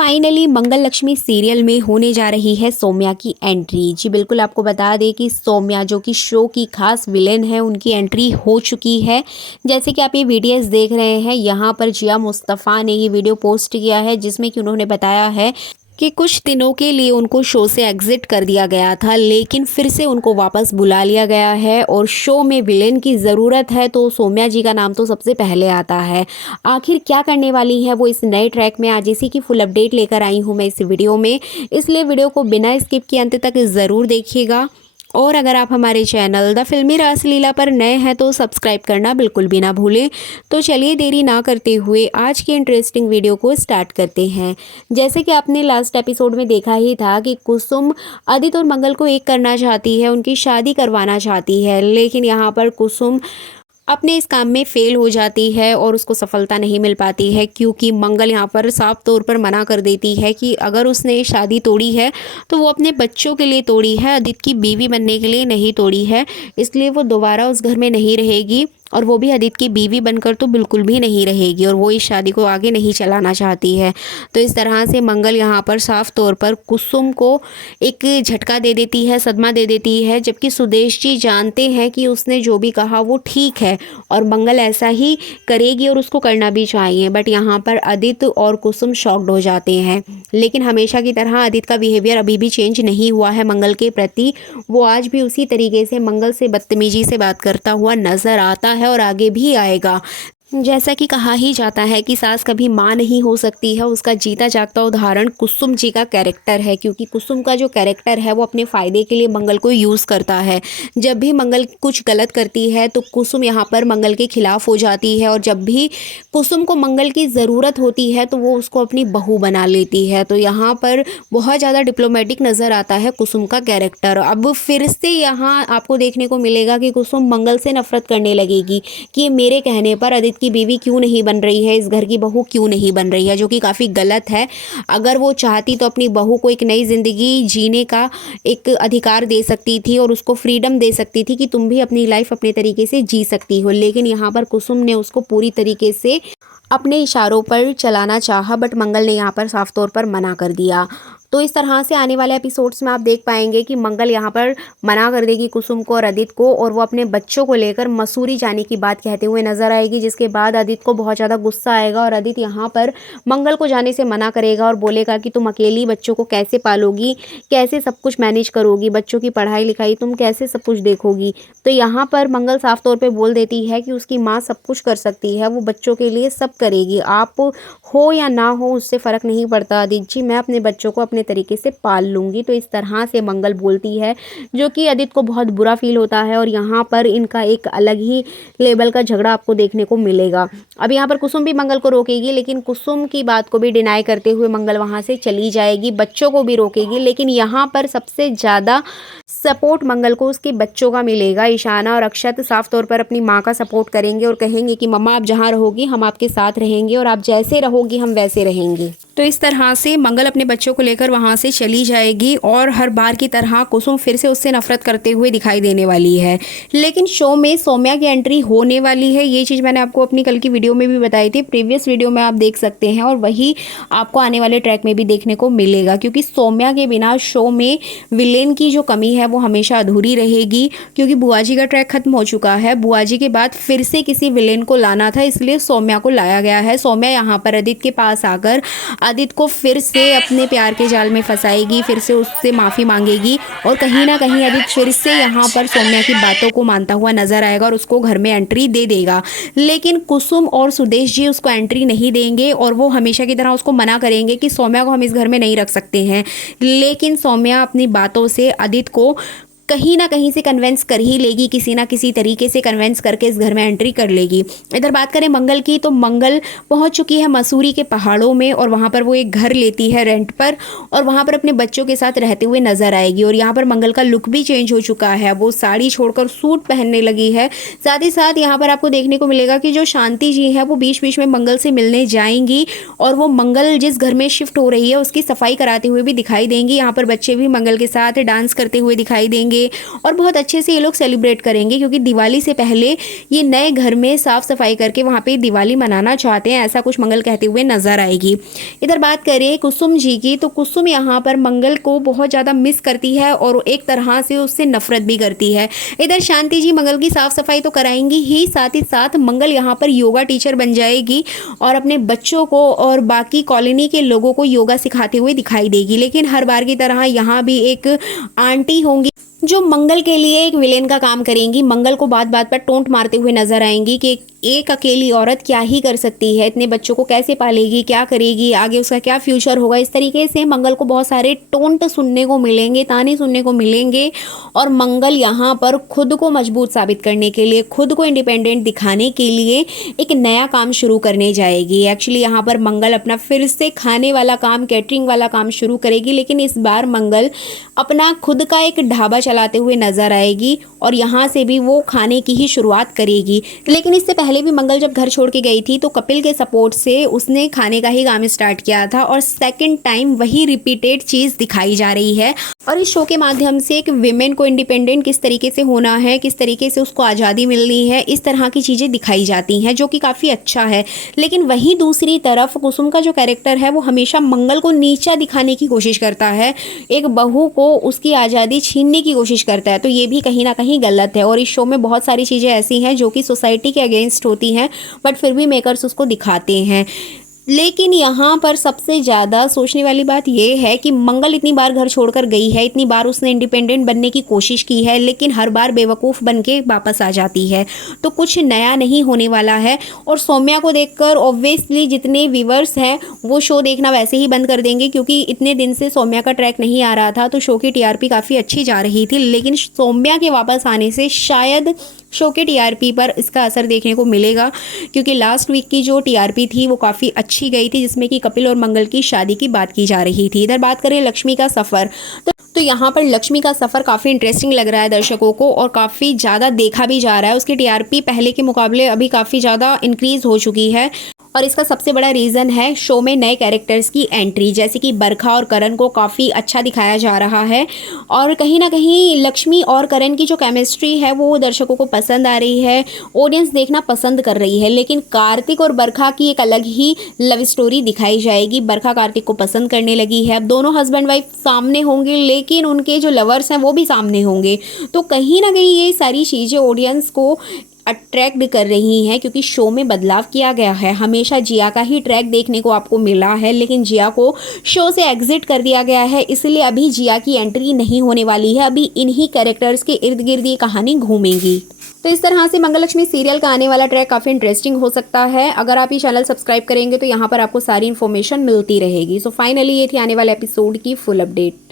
Finally मंगल Lakshmi serial में होने जा रही है सौम्या की एंट्री। जी बिल्कुल, आपको बता दें कि सौम्या जो कि शो की खास विलेन है, उनकी एंट्री हो चुकी है। जैसे कि आप ये वीडियोस देख रहे हैं, यहाँ पर जिया मुस्तफ़ा ने ये वीडियो पोस्ट किया है जिसमें कि उन्होंने बताया है कि कुछ दिनों के लिए उनको शो से एग्जिट कर दिया गया था, लेकिन फिर से उनको वापस बुला लिया गया है और शो में विलेन की ज़रूरत है तो सौम्या जी का नाम तो सबसे पहले आता है। आखिर क्या करने वाली है वो इस नए ट्रैक में, आज इसी की फुल अपडेट लेकर आई हूँ मैं इस वीडियो में, इसलिए वीडियो को बिना स्किप किए अंत तक ज़रूर देखिएगा। और अगर आप हमारे चैनल द फिल्मी रासलीला पर नए हैं तो सब्सक्राइब करना बिल्कुल भी ना भूलें। तो चलिए देरी ना करते हुए आज की इंटरेस्टिंग वीडियो को स्टार्ट करते हैं। जैसे कि आपने लास्ट एपिसोड में देखा ही था कि कुसुम आदित्य और मंगल को एक करना चाहती है, उनकी शादी करवाना चाहती है, लेकिन यहाँ पर कुसुम अपने इस काम में फेल हो जाती है और उसको सफलता नहीं मिल पाती है, क्योंकि मंगल यहाँ पर साफ तौर पर मना कर देती है कि अगर उसने शादी तोड़ी है तो वो अपने बच्चों के लिए तोड़ी है, आदित्य की बीवी बनने के लिए नहीं तोड़ी है। इसलिए वो दोबारा उस घर में नहीं रहेगी और वो भी आदित्य की बीवी बनकर तो बिल्कुल भी नहीं रहेगी और वो इस शादी को आगे नहीं चलाना चाहती है। तो इस तरह से मंगल यहाँ पर साफ तौर पर कुसुम को एक झटका दे देती है, सदमा दे देती है, जबकि सुदेश जी जानते हैं कि उसने जो भी कहा वो ठीक है और मंगल ऐसा ही करेगी और उसको करना भी चाहिए। बट यहाँ पर आदित्य और कुसुम शॉक्ड हो जाते हैं, लेकिन हमेशा की तरह आदित्य का बिहेवियर अभी भी चेंज नहीं हुआ है मंगल के प्रति। वो आज भी उसी तरीके से मंगल से बदतमीजी से बात करता हुआ नजर आता है और आगे भी आएगा। जैसा कि कहा ही जाता है कि सास कभी माँ नहीं हो सकती है, उसका जीता जागता उदाहरण कुसुम जी का कैरेक्टर है, क्योंकि कुसुम का जो कैरेक्टर है वो अपने फ़ायदे के लिए मंगल को यूज़ करता है। जब भी मंगल कुछ गलत करती है तो कुसुम यहाँ पर मंगल के खिलाफ हो जाती है, और जब भी कुसुम को मंगल की ज़रूरत होती है तो वो उसको अपनी बहू बना लेती है। तो यहाँ पर बहुत ज़्यादा डिप्लोमेटिक नज़र आता है कुसुम का कैरेक्टर। अब फिर से यहाँ आपको देखने को मिलेगा कि कुसुम मंगल से नफरत करने लगेगी कि मेरे कहने पर आदित्य की बीवी क्यों नहीं बन रही है, इस घर की बहू क्यों नहीं बन रही है, जो कि काफ़ी गलत है। अगर वो चाहती तो अपनी बहू को एक नई ज़िंदगी जीने का एक अधिकार दे सकती थी और उसको फ्रीडम दे सकती थी कि तुम भी अपनी लाइफ अपने तरीके से जी सकती हो, लेकिन यहाँ पर कुसुम ने उसको पूरी तरीके से अपने इशारों पर चलाना चाहा, बट मंगल ने यहाँ पर साफ तौर पर मना कर दिया। तो इस तरह से आने वाले एपिसोड्स में आप देख पाएंगे कि मंगल यहाँ पर मना कर देगी कुसुम को और आदित्य को, और वो अपने बच्चों को लेकर मसूरी जाने की बात कहते हुए नजर आएगी, जिसके बाद आदित्य को बहुत ज़्यादा गुस्सा आएगा और आदित्य यहाँ पर मंगल को जाने से मना करेगा और बोलेगा कि तुम अकेली बच्चों को कैसे पालोगी, कैसे सब कुछ मैनेज करोगी, बच्चों की पढ़ाई लिखाई तुम कैसे सब कुछ देखोगी। तो यहाँ पर मंगल साफ तौर पर बोल देती है कि उसकी माँ सब कुछ कर सकती है, वो बच्चों के लिए सब करेगी, आप हो या ना हो उससे फ़र्क नहीं पड़ता आदित्य जी, मैं अपने बच्चों को अपने तरीके से पाल लूँगी। तो इस तरह से मंगल बोलती है, जो कि आदित्य को बहुत बुरा फील होता है और यहाँ पर इनका एक अलग ही लेवल का झगड़ा आपको देखने को मिलेगा। अब यहाँ पर कुसुम भी मंगल को रोकेगी, लेकिन कुसुम की बात को भी डिनाई करते हुए मंगल वहाँ से चली जाएगी, बच्चों को भी रोकेगी, लेकिन यहाँ पर सबसे ज़्यादा सपोर्ट मंगल को उसके बच्चों का मिलेगा। ईशाना और अक्षत साफ तौर पर अपनी माँ का सपोर्ट करेंगे और कहेंगे कि मम्मा आप जहाँ रहोगी हम आपके साथ रहेंगे और आप जैसे रहोगी हम वैसे रहेंगे। तो इस तरह से मंगल अपने बच्चों को लेकर वहाँ से चली जाएगी और हर बार की तरह कुसुम फिर से उससे नफरत करते हुए दिखाई देने वाली है। लेकिन शो में सौम्या की एंट्री होने वाली है, ये चीज़ मैंने आपको अपनी कल की वीडियो में भी बताई थी, प्रीवियस वीडियो में आप देख सकते हैं, और वही आपको आने वाले ट्रैक में भी देखने को मिलेगा, क्योंकि सौम्या के बिना शो में विलेन की जो कमी है वो हमेशा अधूरी रहेगी। क्योंकि बुआ जी का ट्रैक खत्म हो चुका है, बुआ जी के बाद फिर से किसी विलेन को लाना था, इसलिए सौम्या को लाया गया है। सौम्या यहाँ पर आदित्य के पास आकर आदित्य को फिर से अपने प्यार के जाल में फंसाएगी, फिर से उससे माफ़ी मांगेगी और कहीं ना कहीं आदित्य फिर से यहाँ पर सौम्या की बातों को मानता हुआ नजर आएगा और उसको घर में एंट्री दे देगा। लेकिन कुसुम और सुदेश जी उसको एंट्री नहीं देंगे और वो हमेशा की तरह उसको मना करेंगे कि सौम्या को हम इस घर में नहीं रख सकते हैं। लेकिन सौम्या अपनी बातों से आदित्य को कहीं ना कहीं से कन्वेंस कर ही लेगी, किसी ना किसी तरीके से कन्वेंस करके इस घर में एंट्री कर लेगी। इधर बात करें मंगल की, तो मंगल पहुंच चुकी है मसूरी के पहाड़ों में और वहां पर वो एक घर लेती है रेंट पर और वहां पर अपने बच्चों के साथ रहते हुए नजर आएगी। और यहाँ पर मंगल का लुक भी चेंज हो चुका है, वो साड़ी छोड़कर सूट पहनने लगी है। साथ ही साथ यहाँ पर आपको देखने को मिलेगा कि जो शांति जी है वो बीच बीच में मंगल से मिलने जाएंगी और वो मंगल जिस घर में शिफ्ट हो रही है उसकी सफाई कराते हुए भी दिखाई देंगी। यहाँ पर बच्चे भी मंगल के साथ डांस करते हुए दिखाई देंगे। करेंगे और बहुत अच्छे से ये लोग सेलिब्रेट करेंगे, क्योंकि दिवाली से पहले ये नए घर में साफ सफाई करके वहाँ पे दिवाली मनाना चाहते हैं, ऐसा कुछ मंगल कहते हुए नजर आएगी। इधर बात करें कुसुम जी की, तो कुसुम यहाँ पर मंगल को बहुत ज़्यादा मिस करती है और एक तरह से उससे नफरत भी करती है। इधर शांति जी मंगल की साफ सफाई तो कराएंगी ही, साथ ही साथ मंगल यहाँ पर योगा टीचर बन जाएगी और अपने बच्चों को और बाकी कॉलोनी के लोगों को योगा सिखाते हुए दिखाई देगी। लेकिन हर बार की तरह यहाँ भी एक आंटी होंगी जो मंगल के लिए एक विलेन का काम करेंगी। मंगल को बात बात पर टोंट मारते हुए नजर आएंगी कि एक अकेली औरत क्या ही कर सकती है, इतने बच्चों को कैसे पालेगी, क्या करेगी, आगे उसका क्या फ्यूचर होगा। इस तरीके से मंगल को बहुत सारे टोंट सुनने को मिलेंगे, ताने सुनने को मिलेंगे और मंगल यहाँ पर खुद को मजबूत साबित करने के लिए, खुद को इंडिपेंडेंट दिखाने के लिए एक नया काम शुरू करने जाएगी। एक्चुअली यहाँ पर मंगल अपना फिर से खाने वाला काम, कैटरिंग वाला काम शुरू करेगी, लेकिन इस बार मंगल अपना खुद का एक ढाबा चलाते हुए नजर आएगी और यहाँ से भी वो खाने की ही शुरुआत करेगी। लेकिन इससे पहले भी मंगल जब घर छोड़ के गई थी तो कपिल के सपोर्ट से उसने खाने का ही काम स्टार्ट किया था और सेकंड टाइम वही रिपीटेड चीज दिखाई जा रही है। और इस शो के माध्यम से एक विमेन को इंडिपेंडेंट किस तरीके से होना है, किस तरीके से उसको आज़ादी मिलनी है, इस तरह की चीज़ें दिखाई जाती हैं, जो कि काफ़ी अच्छा है। लेकिन वहीं दूसरी तरफ कुसुम का जो कैरेक्टर है वो हमेशा मंगल को नीचा दिखाने की कोशिश करता है, एक बहू को उसकी आज़ादी छीनने की कोशिश करता है। तो ये भी कहीं ना कहीं गलत है और इस शो में बहुत सारी चीज़ें ऐसी हैं जो कि सोसाइटी के अगेंस्ट होती हैं, बट फिर भी मेकर्स उसको दिखाते हैं। लेकिन यहाँ पर सबसे ज़्यादा सोचने वाली बात यह है कि मंगल इतनी बार घर छोड़कर गई है, इतनी बार उसने इंडिपेंडेंट बनने की कोशिश की है, लेकिन हर बार बेवकूफ़ बन के वापस आ जाती है। तो कुछ नया नहीं होने वाला है और सौम्या को देखकर ऑब्वियसली जितने व्यूअर्स हैं वो शो देखना वैसे ही बंद कर देंगे, क्योंकि इतने दिन से सौम्या का ट्रैक नहीं आ रहा था तो शो की टीआरपी काफ़ी अच्छी जा रही थी। लेकिन सौम्या के वापस आने से शायद शो के टीआरपी पर इसका असर देखने को मिलेगा, क्योंकि लास्ट वीक की जो टीआरपी थी वो काफ़ी अच्छी गई थी, जिसमें कि कपिल और मंगल की शादी की बात की जा रही थी। इधर बात करें लक्ष्मी का सफ़र, तो यहाँ पर लक्ष्मी का सफ़र काफ़ी इंटरेस्टिंग लग रहा है दर्शकों को और काफ़ी ज़्यादा देखा भी जा रहा है। उसकी टीआरपी पहले के मुकाबले अभी काफ़ी ज़्यादा इंक्रीज़ हो चुकी है और इसका सबसे बड़ा रीज़न है शो में नए कैरेक्टर्स की एंट्री, जैसे कि बरखा और करण को काफ़ी अच्छा दिखाया जा रहा है और कहीं ना कहीं लक्ष्मी और करण की जो केमिस्ट्री है वो दर्शकों को पसंद आ रही है, ऑडियंस देखना पसंद कर रही है। लेकिन कार्तिक और बरखा की एक अलग ही लव स्टोरी दिखाई जाएगी। बरखा कार्तिक को पसंद करने लगी है, अब दोनों हस्बैंड वाइफ सामने होंगे, लेकिन उनके जो लवर्स हैं वो भी सामने होंगे। तो कहीं ना कहीं ये सारी चीज़ें ऑडियंस को अट्रैक्ट कर रही हैं, क्योंकि शो में बदलाव किया गया है। हमेशा जिया का ही ट्रैक देखने को आपको मिला है, लेकिन जिया को शो से एग्जिट कर दिया गया है, इसलिए अभी जिया की एंट्री नहीं होने वाली है। अभी इन्हीं कैरेक्टर्स के इर्द गिर्द ये कहानी घूमेगी। तो इस तरह से मंगललक्ष्मी सीरियल का आने वाला ट्रैक काफ़ी इंटरेस्टिंग हो सकता है। अगर आप ये चैनल सब्सक्राइब करेंगे तो यहाँ पर आपको सारी इन्फॉर्मेशन मिलती रहेगी। सो फाइनली ये थी आने वाले एपिसोड की फुल अपडेट।